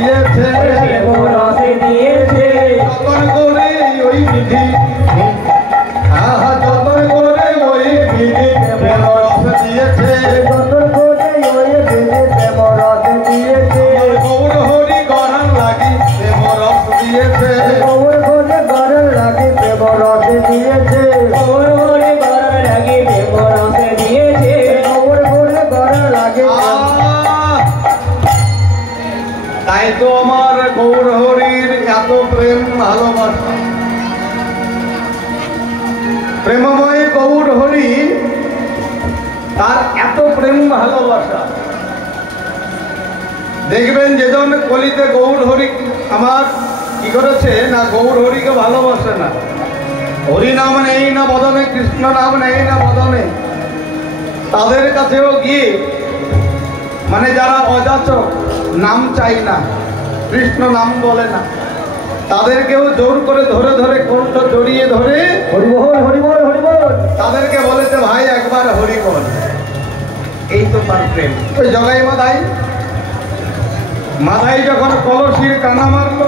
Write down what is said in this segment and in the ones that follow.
দিয়েছে যতন করে ওই বিধি যতন করে ওই বিধি প্রেম রস দিয়েছে গৌর হরি গড়ার লাগি প্রেম রস দিয়েছে তাই তো আমার গৌর হরির এত প্রেম ভালোবাসা প্রেমময় গৌর হরি তার এত প্রেম ভালোবাসা দেখবেন যেজন কলিতে গৌর হরি আমার কি করেছে না গৌর হরিকে ভালোবাসে না হরি নাম নেই না বদনে কৃষ্ণ নাম নেই না বদনে তাদের কাছেও গিয়ে মানে যারা অযাচক নাম চাই না কৃষ্ণ নাম বলে না তাদেরকেও জোর করে ধরে ধরে কণ্ঠ জড়িয়ে ধরে হরিবল হরিবল হরিবল তাদেরকে বলেছে ভাই একবার হরি বল এই তো তার প্রেম ওই জগাই মাধাই যখন কলসির কানা মারল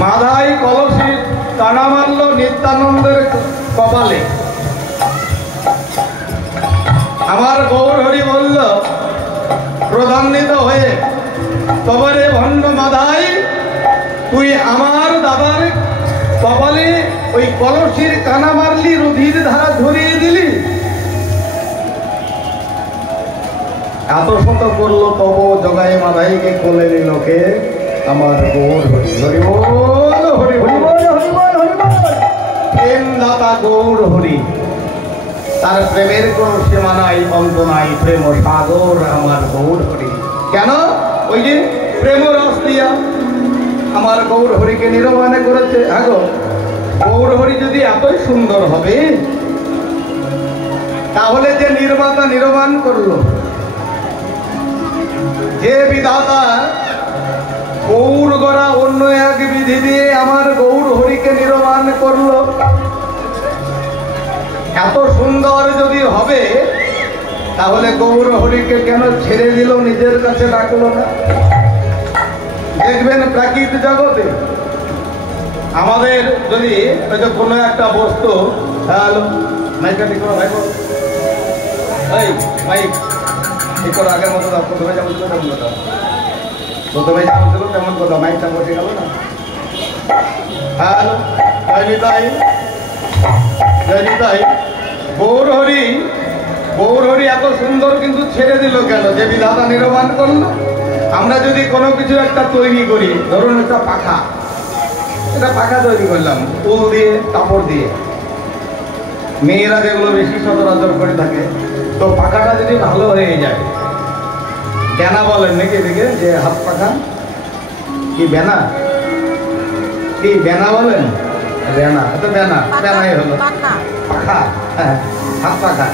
মাধাই কলসির কানা মারল নিত্যানন্দের কপালে আমার গৌর হরি বলল প্রধান্বিত হয়ে তবে ভণ্ড মাধাই তুই আমার দাদার কপালে ওই কলসির কানা মারলি রুধির ধারা ধরিয়ে দিলি এত শত করলো তবু জগাই মাধাইকে কোলে নিল কে আমার গৌর হরি হরি বল হরি হরি বল হরি বল হরি বল প্রেম দাতা গৌর হরি তার প্রেমের কোন সীমা নাই অন্ত নাই প্রেম সাগর আমার গৌর হরি কেন ওই যে প্রেম রস দিয়া আমার গৌর হরিকে নির্মাণে করেছে আগো গৌর হরি যদি এতই সুন্দর হবে তাহলে যে নির্মাতা নির্মাণ করলো যে বিধাতা গৌর গড়া অন্য এক বিধি দিয়ে আমার গৌর হরিকে নির্মাণ করলো এত সুন্দর যদি হবে তাহলে গৌর হরিকে কেন ছেড়ে দিল নিজের কাছে রাখলো না দেখবেন প্রাকৃত জগতে আমাদের যদি কোনো একটা বস্তু হ্যালো মাইকটা ঠিক করো ভাই এই মাইক ঠিক করো আগের মতো দাও প্রথমে যেমন ছিল তেমন কথা প্রথমে যেমন ছিল তেমন কথা মাইকটা বসে গেল না হ্যালো জয়নিতাই জয়নিতাই গৌর হরি এত সুন্দর কিন্তু ছেড়ে দিল কেন যে বিধাতা নির্মাণ করলো আমরা যদি কোনো কিছু একটা তৈরি করি ধরুন একটা পাখা তৈরি করলাম উল দিয়ে কাপড় দিয়ে মেয়েরা যেগুলো বেশি সচরাচর করে থাকে তো পাখাটা যদি ভালো হয়ে যায় বেনা বলেন নাকি এদিকে যে হাত পাখা কি বেনা কি বেনা বলেন বেনা তো বেনাই হলো পাখা হ্যাঁ হাত পাখা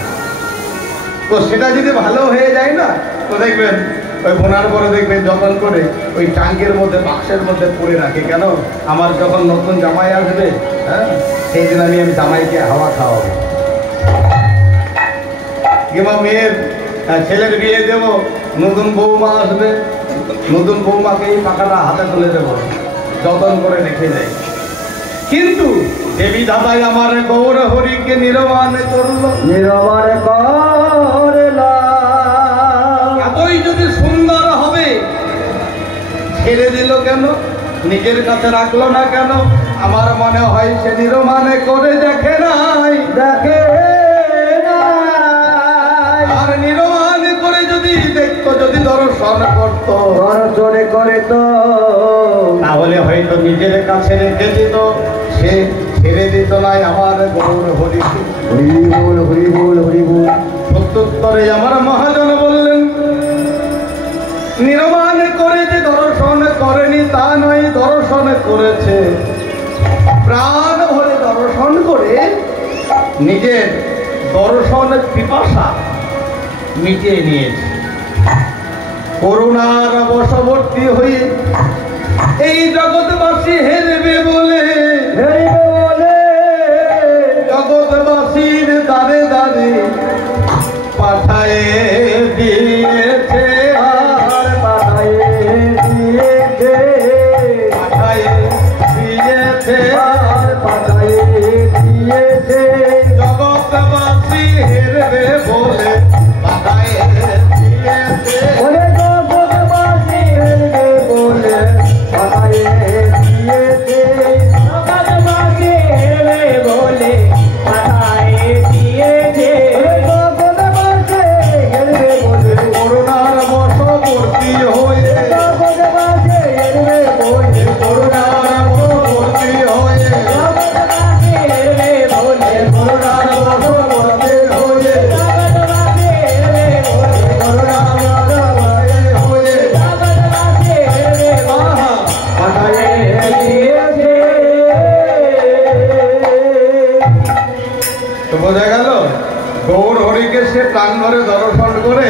তো সেটা যদি ভালো হয়ে যায় না তো দেখবেন ওই বোনার পরে দেখবেন যত্ন করে ওই ট্যাঙ্কের মধ্যে বাক্সের মধ্যে পরে রাখে কেন আমার যখন নতুন জামাই আসবে হ্যাঁ সেই দিন আমি জামাইকে হাওয়া খাওয়াবো কিংবা মেয়ের ছেলের বিয়ে দেবো নতুন বৌমা আসবে নতুন বৌমাকে এই পাখাটা হাতে তুলে দেবো যত্ন করে রেখে দেয় কিন্তু দেবী দাদাই আমার গৌর হরিকে নির্মাণ করলো এতই যদি সুন্দর হবে ছেড়ে দিল কেন নিজের কাছে রাখলো না কেন আমার মনে হয় সে নির্মাণ করে দেখে নাই আর নির্মাণ করে যদি দেখতো যদি দর্শন করতো করে তো তাহলে হয়তো নিজের কাছে রেখে দিত সে ছেড়ে দিত নাই আমার গৌর হরি হরি বল হরি বল হরি বল প্রত্যুত্তরে আমার মহাজন বললেন নির্মাণ করে যে দর্শন করেনি তা নয় দর্শন করেছে প্রাণ ভরে দর্শন করে নিজের দর্শন পিপাসা মিটিয়ে নিয়েছে করুণার বশবর্তী হয়ে এই জগৎবাসী হেরবে বলে জগৎবাসীর দ্বারে দ্বারে পাঠা এসে প্রাণ ভরে দর্শন করে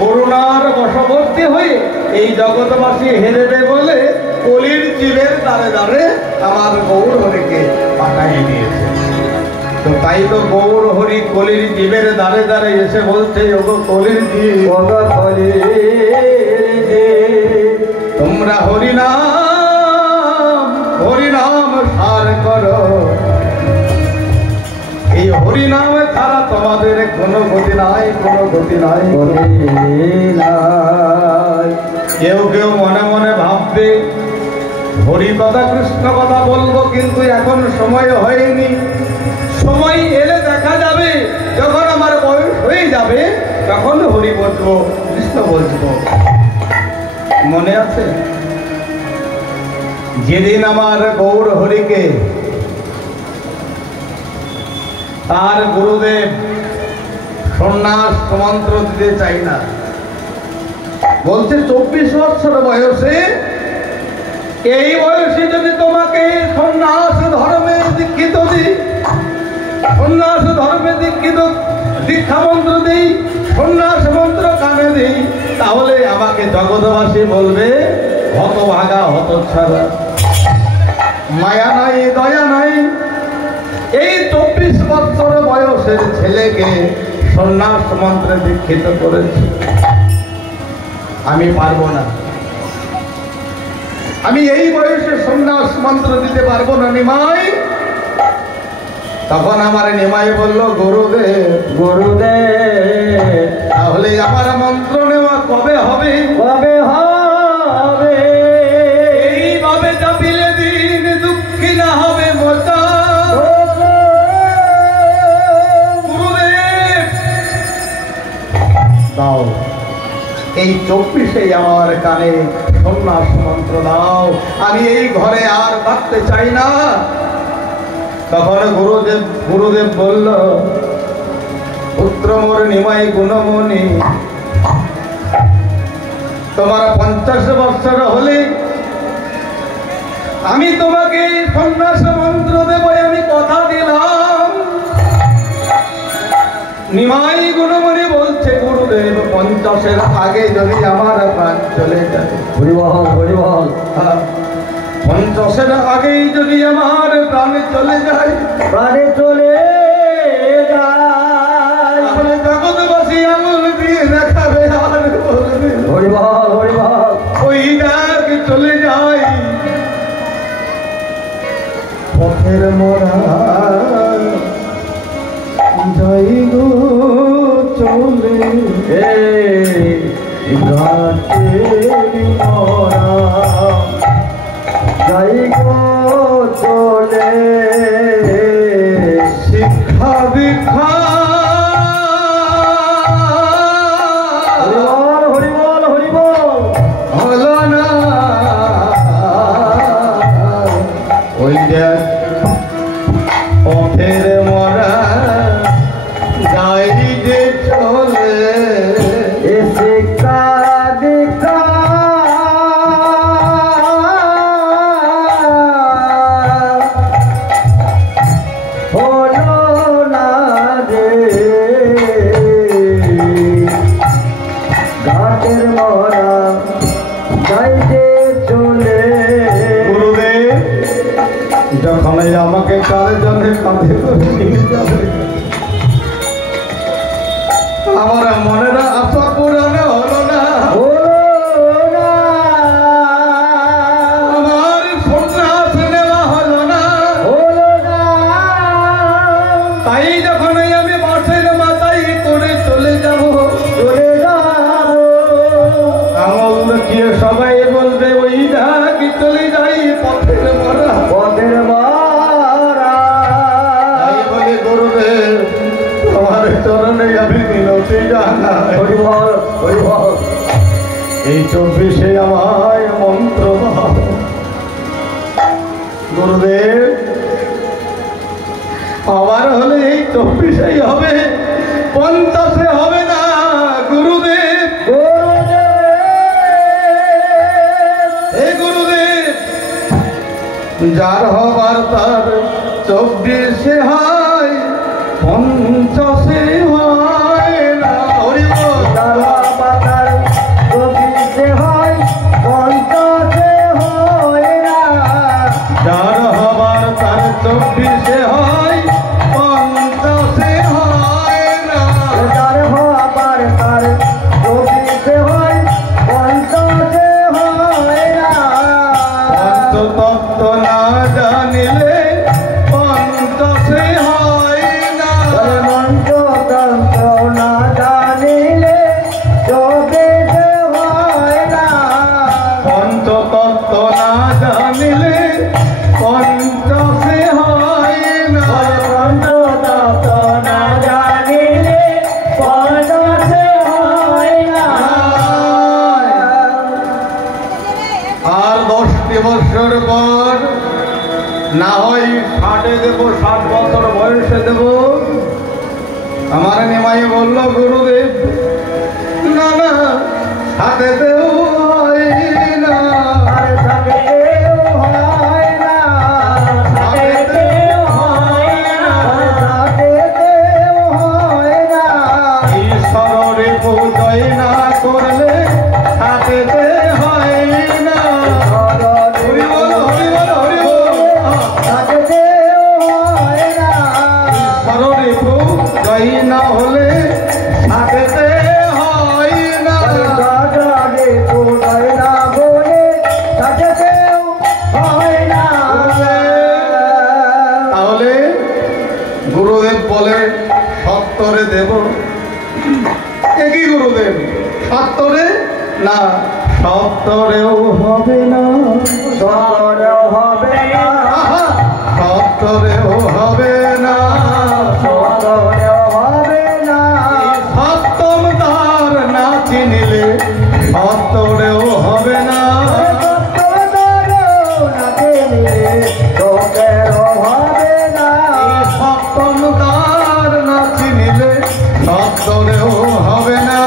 করুণার বশবর্তী হয়ে এই জগৎবাসী হেরেবে বলে কলির জীবের দ্বারে দ্বারে আমার গৌর হরিকে পাঠাই দিয়েছে। তো তাই তো গৌর হরি কলির জীবের দ্বারে দ্বারে এসে বলছে, ওগো কলির জীব, তোমরা হরিনাম হরিনাম সার করো। এই হরিনামে ছাড়া তোমাদের কোনো গতি নাই, কোনো গতি নাই। কেউ কেউ মনে মনে ভাববে হরি কথা কৃষ্ণ কথা বলবো, কিন্তু এখন সময় হয়নি। সময় এলে দেখা যাবে, যখন আমার বয়স হয়ে যাবে তখন হরি বলবো, কৃষ্ণ বলবো। মনে আছে যেদিন আমার গৌর হরিকে তার গুরুদেব সন্ন্যাস মন্ত্র দিতে চাই না, বলছে 24 বছর বয়সে, এই বয়সে যদি তোমাকে সন্ন্যাস ধর্মে দীক্ষিত দিই, সন্ন্যাস ধর্মে দীক্ষিত দীক্ষা মন্ত্র দিই, সন্ন্যাস মন্ত্র কানে দিই, তাহলে আমাকে জগৎবাসী বলবে হতভাগা হতচ্ছাড়া, মায়া নাই দয়া নাই। এই 24 বছর বয়সের ছেলেকে সন্ন্যাস মন্ত্রে দীক্ষিত করেছি, আমি পারবো না। আমি এই বয়সে সন্ন্যাস মন্ত্র দিতে পারবো না নিমাই। তখন আমার নিমাই বলল, গুরুদেব গুরুদেব, তাহলে আমার মন্ত্র নেওয়া কবে হবে? কবে হবে? এইভাবে চাপিলে দিন দুঃখী না হবে মোচা। গুরুদেব দাও, এই 24-এ আমার কানে সন্ন্যাস মন্ত্র দাও, আমি এই ঘরে আর থাকতে চাই না। তখন গুরুদেব বলল, পুত্র মোর নিমাই গুণমণি, তোমার 50 বছর হলে আমি তোমাকে সন্ন্যাস মন্ত্র দেব, আমি কথা দিলাম। নিমাই গুণমণি বলছে, গুরুদেব 50-এর আগে যদি আমার প্রাণ চলে যায়, হরিবল হরিবল, 50-এর আগেই যদি আমার প্রাণে চলে যায়, প্রাণে চলে যায়, তাহলে জগৎবাসী আঙুল দিয়ে দেখাবে আর বলবে হরিবল হরিবল, ওই ডাক চলে যায় পথের মোড়া যাই গো চলে ঘাটের মোড়া যাই গো চলে, শিক্ষা দীক্ষা হরিবল হরিবল হরিবল হলো না। ওই দেখ পথের মোড়া যাই যে চলে, শিক্ষা দীক্ষা ঘাটের মোড়া যাই যে চলে। গুরুদেব যখন আমাকে কার জন্য কাঁধে করে নিয়ে যাবে, আমার মনের আশা পূরণ হলো না, আমার সন্ন্যাস নেওয়া হলো না, তাই যখন আমি বাসের মাথায় করে চলে যাব, আঙুল দেখিয়ে সবাই বলবে ওই ডাকি চলে যাই পথের মোড়া, পথের মোড়া। তাই বলে গুরুদেব তোমার চরণে আমি মিনতি জানাই, হরিবল হরিবল, এই 24-এ আমায় মন্ত্র দাও। গুরুদেব আমার হলে এই 24-এই হবে, 50-এ হবে না। গুরুদেব হে গুরুদেব, যার হবার তার 24-এ হয়, 50-এ হয় বছর পর না হয় 60 দেব, 60 বছর বয়সে দেব। আমার নিমাই বলল, গুরুদেব না না, 60তেও হয় না, 60তেও হয় না, 60তেও হয় না, 60তেও হয় না। ঈশ্বরে পূজয় না করলে 60তে হয় না। হরি বল, হরি বল, হরি বল। 60তেও হয় না, ঈশ্বরে পূজয় না হলে 60তে হয় না। ঈশ্বরে পূজয় না হলে 60তেও হয় না। তাহলে গুরুদেব বলে 70 দেব। একই গুরুদেব, 70 না, 70ও হবে না, 70ও হবে না, 70ও হবে না, 70ও হবে না। সপ্তম দ্বার না চিনিলে 70ও হবে না, 70 দ্বারও না চিনিলে 70ও হবে না। সপ্তম দ্বার না চিনিলে 70ও হবে না।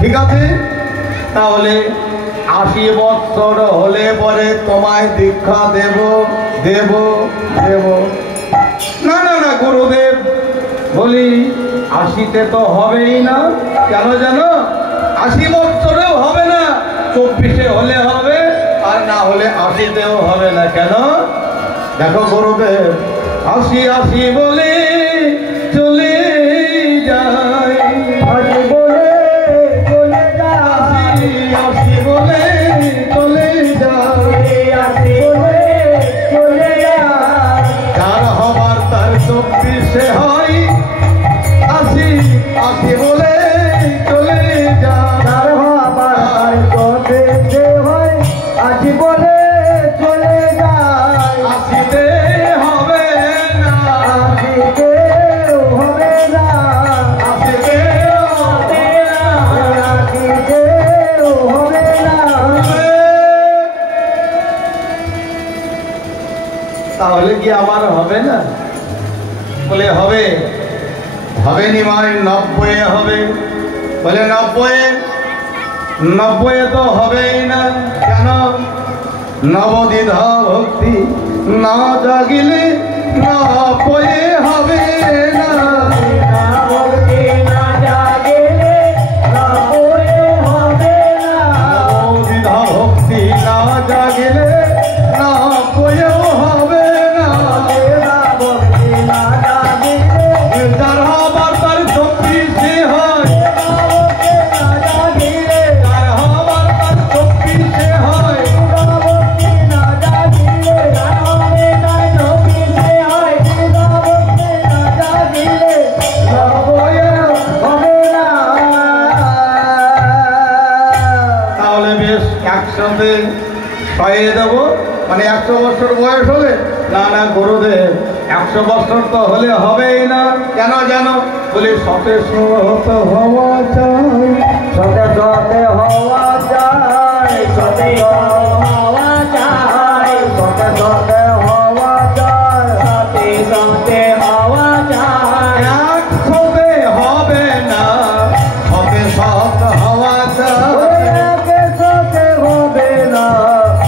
ঠিক আছে, তাহলে 80 বছর হলে পরে তোমায় দীক্ষা দেব দেব দেব। না না না গুরুদেব, বলি 80তে তো হবেই না। কেন জানো? 80 বছরেও হবে না, 24-এ হলে হবে, আর না হলে 80তেও হবে না। কেন? দেখো গুরুদেব, 80 80 বলে চলে যায়, 80 বলে চলে যায়, 80 বলে চলে যায়, 80 বলে চলে যায়। যার হবার তার 24-এ হয়, 80 80 বলে চলে যায়। যার হবার তার 24-এ হয়, 80 বলে চলে যায়। 80তে হবে না, 80তেও হবে না, 80তেও হবে না, 80তেও হবে না। তাহলে কি আমার হবে না? বলে হবে। হবে নিমাই 90-এ হবে। বলে 90-এ তো হবেই না। কেন? নবদ্বিধা ভক্তি না জাগিলে 90-এ হবে না, ভক্তি না জাগিলে 90-এ হবে না, নবদ্বিধা ভক্তি না জাগিলে 90-এও হবে না, ভক্তি না জাগিলে। যার হবার তার 24-এ হয়, যার হবার তার 24-এ হয়, তাহলে বেশ 100-তে 100 দেব। মানে 100 বছর বয়স হলে। না না গুরুদেব, 100 বছর তো হলে হবেই না। কেন জানো? বলে 100 হওয়া চাই, 100 হওয়া চাই, 100 হওয়া চাই, 100 হওয়া চাই, 100 হওয়া চাই। 100-তে হবে না, 100 হওয়া চাই, 100 হবে না,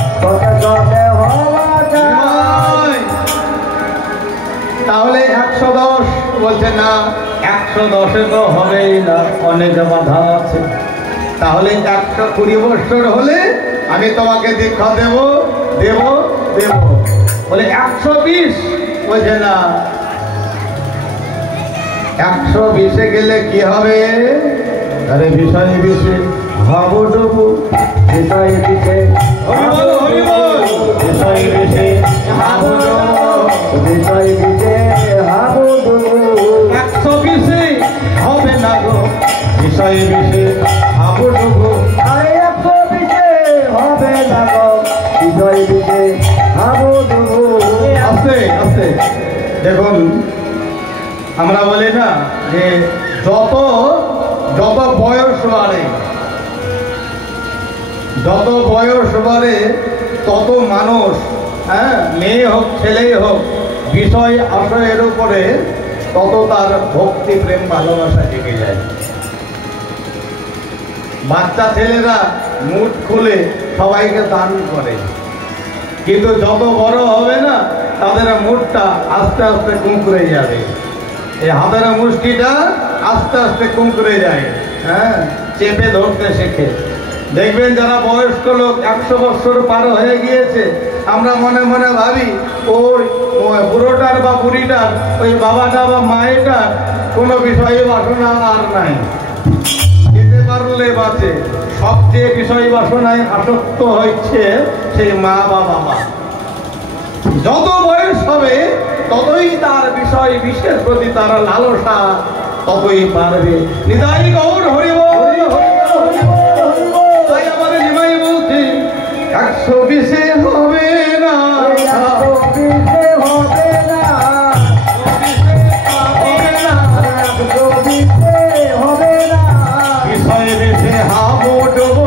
100 হওয়া চাই। তাহলে 110 বলছে না, 110-এ তো হবেই না, অনেক বাধা আছে। তাহলে 120 বছর হলে আমি তোমাকে দীক্ষা দেব দেব দেব। বলে 120 বলছে না, 120-এ গেলে কি হবে? আরে বিষয় বিষে হাবুডুবু, বিষয় বিষে বিষয় বিষে হাবুডুবু, বিষয় বিষে হাবুডুবু। 120-এ হবে না গো, বিষয় বিষে হাবুডুবু। আরে 120-এ হবে না গো, বিষয় বিষে হাবুডুবু। আস্তে আস্তে দেখুন, আমরা বলি বলে না যে যত যত বয়স বাড়ে তত মানুষ, হ্যাঁ, মেয়ে হোক ছেলেই হোক, বিষয় আশয়ের উপরে তত তার ভক্তি প্রেম ভালোবাসা জেগে যায়। বাচ্চা ছেলেরা মুখ খুলে সবাইকে দান করে, কিন্তু যত বড় হবে না তাদের মুখটা আস্তে আস্তে কুঁকড়ে যাবে। এই হাতের মুষ্টিটা আস্তে আস্তে কুঁকড়ে যায়, হ্যাঁ, চেপে ধরতে শেখে। দেখবেন যারা বয়স্ক লোক 100 বছর পার হয়ে গিয়েছে, আমরা মনে মনে ভাবি ওই বুড়োটার বা বুড়িটার, ওই বাবাটা বা মায়েটার কোনো বিষয় বাসনা আর নাই, যেতে পারলে বাঁচে। সবচেয়ে বিষয় বাসনায় আসক্ত হচ্ছে সেই মা বা বাবা। যত বয়স হবে ততই তার বিষয় বিশেষ প্রতি তার লালসা ততই বাড়বে। নিতাই গৌর হরি বল। তাই আমাদের নিমাই বলছে 120 হবে না, 120 হবে না, 120 হবে না, বিষয় বেশে হাবো ডোবো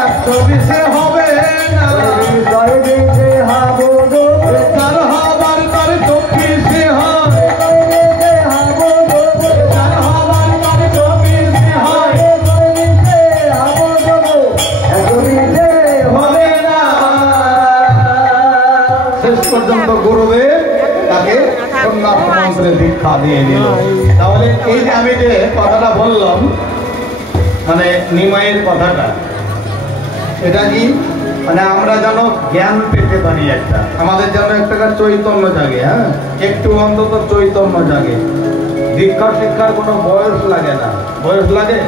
120 হবে না, বিষয় বেশে হাবো ডোবো তার হবার তার 24 হয়, হাবো ডোবো তার হবার তার 24 হয়, হাবো ডোবো 120 হবে না। শেষ পর্যন্ত গুরুদেব তাকে সন্ন্যাস মন্ত্রে দীক্ষা দিয়ে দিল। তাহলে এই যে আমি যে কথাটা বললাম, মানে নিমাইয়ের কথাটা, এটা কি মানে আমরা যেন জ্ঞান পেতে পারি, একটা আমাদের যেন একটা চৈতন্য জাগে, হ্যাঁ, একটু অন্তত চৈতন্য জাগে। দীক্ষা শিক্ষার কোনো বয়স লাগে না। বয়স লাগে?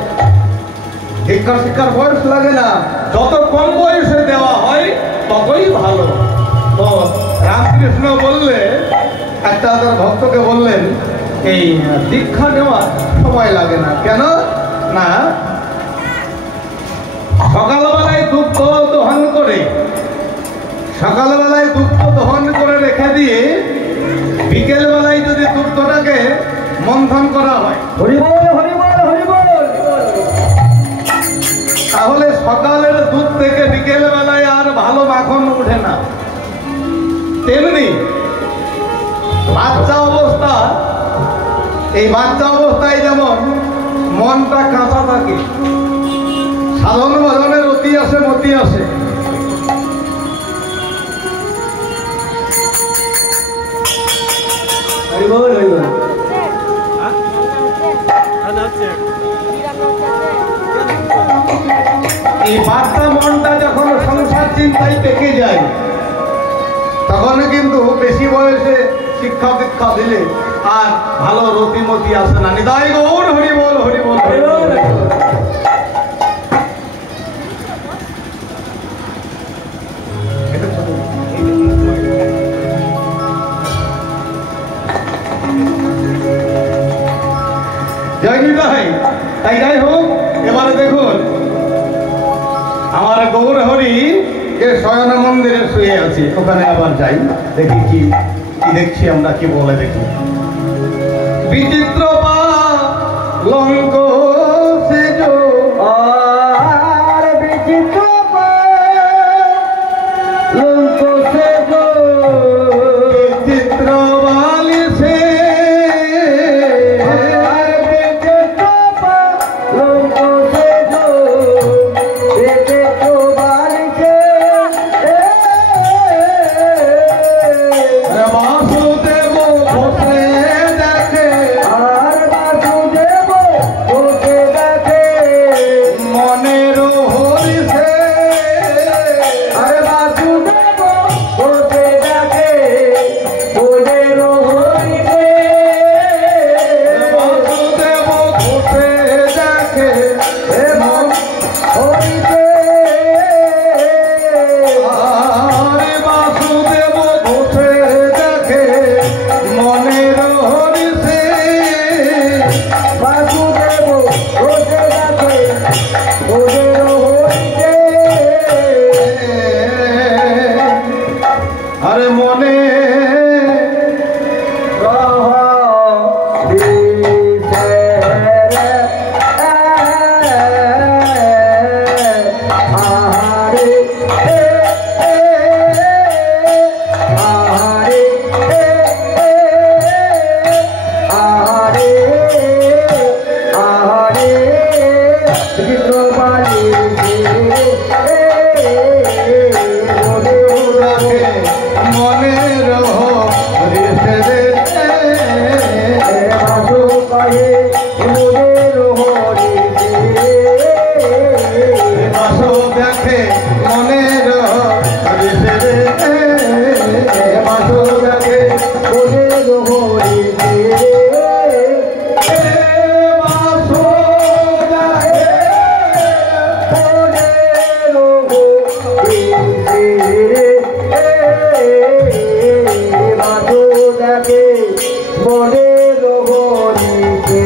দীক্ষা শিক্ষার বয়স লাগে না। যত কম বয়সে দেওয়া হয় ততই ভালো। তো রামকৃষ্ণ বললে, একটা তার ভক্তকে বললেন, এই দীক্ষা নেওয়ার সময় লাগে না। কেন না, সকালবেলায় দুগ্ধ দহন করে রেখে দিয়ে বিকেল বেলায় যদি দুগ্ধটাকে মন্থন করা হয়, তাহলে সকালের দুধ থেকে বিকেল বেলায় আর ভালো মাখন উঠে না। তেমনি বাচ্চা অবস্থায় যেমন মনটা কাঁচা থাকে, সাধন ভজনের অতি আসে মতি আসে। এই বাচ্চা মনটা যখন সংসার চিন্তায় পেকে যায়, তখন কিন্তু বেশি বয়সে শিক্ষা দীক্ষা দিলে আর ভালো রতিমতি আসে না। নিতাই গৌর হরি বল, হরি বল, হরি বল। তাই যাই হোক, এবারে দেখুন আমার গৌর হরি যে শয়ন মন্দিরে শুয়ে আছে, ওখানে আবার যাই, দেখি কি দেখছি আমরা, কি বলে দেখি। বিচিত্র লঙ্ক সেজ আর বিচিত্র লঙ্ক সেজ, বিচিত্র বালি সে মনে মনের হরিষে রে বাসু কহে মনের হরিষে বাসু দেখে মনের হরিষে রে বাসু দেখে মনের হরিষে বাসু দেখে মনের হরিষে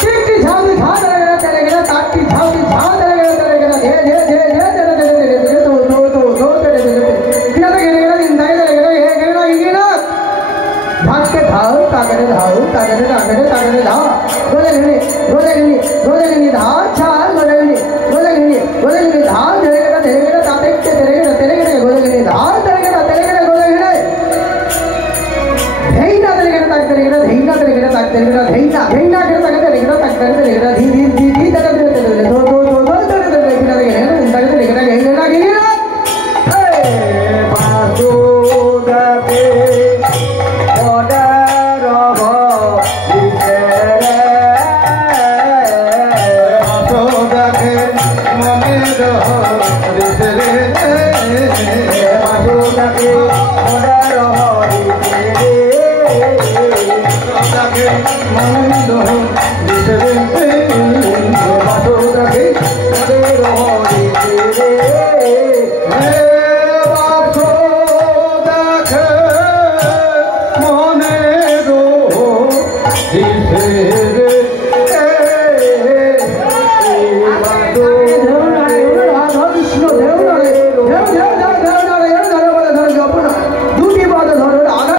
চিঠি ঝাল ঝাল চলে গেল তাকি ঝাল ঝাল চলে গেল ধীরে ধীরে ধীরে ধীরে ধীরে ধীরে ধীরে তো তো তো তো ধীরে ধীরে কিনা তো গেলে গেল দিন তাই চলে গেল এ গেল না ইগে না ভাগকে ধাও তাগরে ধাও তাগরে তাগরে তাগরে ধাও গোলে ধাও চাল গোলে ধাও ধীরে গেল তাতে ধীরে গেল তেরে গেল গোলে ধাও তেরে গেল গোলে গেল धेना तेरे के ताक तेरे के धेना तेरे के ताक तेरे के धेना धेना के ताक तेरे के ताक तेरे के धीरे धीरे